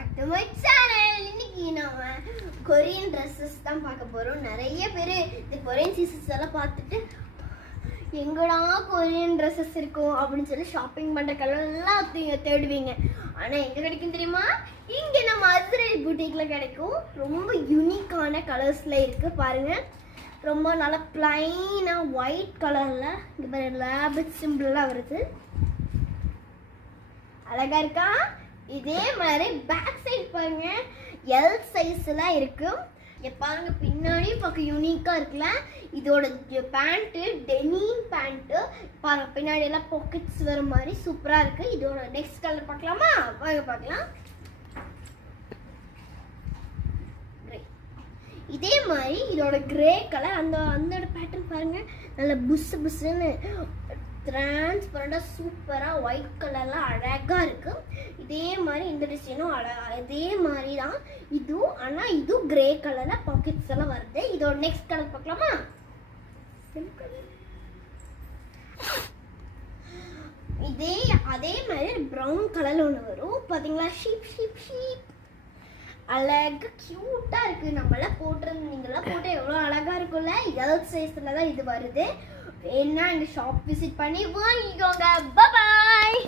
Back to my channel. இன்னைக்கு நாம Korean dresses தான் பார்க்க போறோம். நிறைய பேர் இந்த கொரியன் சீசன்ஸ் எல்லாம் பார்த்துட்டு எங்கடா கொரியன் ட்ரெஸ்ஸஸ் இருக்கும் அப்படின்னு சொல்லி ஷாப்பிங் பண்றதுக்கெல்லாம் தேடுவீங்க. ஆனா எங்க கிடைக்கும் தெரியுமா? இங்க நம்ம மதுரை பூட்டிக்ல கிடைக்கும். ரொம்ப யூனிக்கான கலர்ஸ்ல இருக்கு பாருங்க. ரொம்ப நல்ல பிளைனா ஒயிட் கலர்ல இங்க பாருங்க லேபிட் சிம்பிள்லாம் வருது. அழகா இருக்கா? இதே மாதிரி பேக் சைடு பாருங்க எல் சைஸ்ல இருக்கு. பாருங்க பின்னாடி பார்க்க யூனிக்கா இருக்குல்ல. இதோட பேண்ட் டெனிம் பேண்ட் பாருங்க, பின்னாடி எல்லாம் பாக்கெட்ஸ் வர மாதிரி சூப்பரா இருக்கு. இதோட நெக்ஸ்ட் கலர் பார்க்கலாமா? வாங்க பார்க்கலாம். இதே மாதிரி இதோட கிரே கலர் அந்த பேட்டர்ன் பாருங்க, நல்ல புஸ் புஸ்ன்னு டிரான்ஸ்பரண்டா சூப்பரா ஒயிட் கலர்ல அழகா இருக்கு. இதே மாதிரி இந்த டிசைனும் இதே மாதிரி தான் இதுவும், ஆனா இது கிரே கலர்ல பாக்கெட்ஸ் எல்லாம் வருது. இதோட நெக்ஸ்ட் கலர் பார்க்கலாமா? அதே மாதிரி ப்ரௌன் கலர்ல ஒன்று வரும் பாத்தீங்களா? ஷீப் ஷீப் ஷீப் அழகா கியூட்டா இருக்கு. நம்மளாம் போட்டிருந்தீங்களா? போட்டு எவ்வளோ அழகா இருக்கும்ல. எல் சைஸ்ல தான் இது வருது. வேணா இந்த ஷாப் விசிட் பண்ணி வாங்கிக்கோங்க. பாய்.